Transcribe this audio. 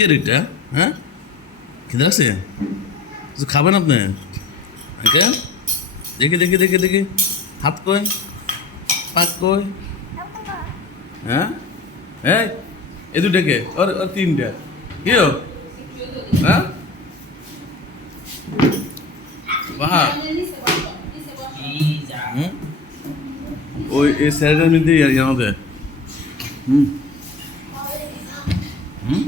কে রে এটা? হ্যাঁ, খিদে লাগছে? কিছু খাবেন আপনি? ওকে, দেখি দেখি দেখি দেখি, হাত কই, পাক কই? হ্যাঁ, এই এ দুটাকে, ওর ওর তিনটা, কি হো? হ্যাঁ, বাহ, হুম, ওই এই স্যারের মধ্যে আমাদের, হুম হুম,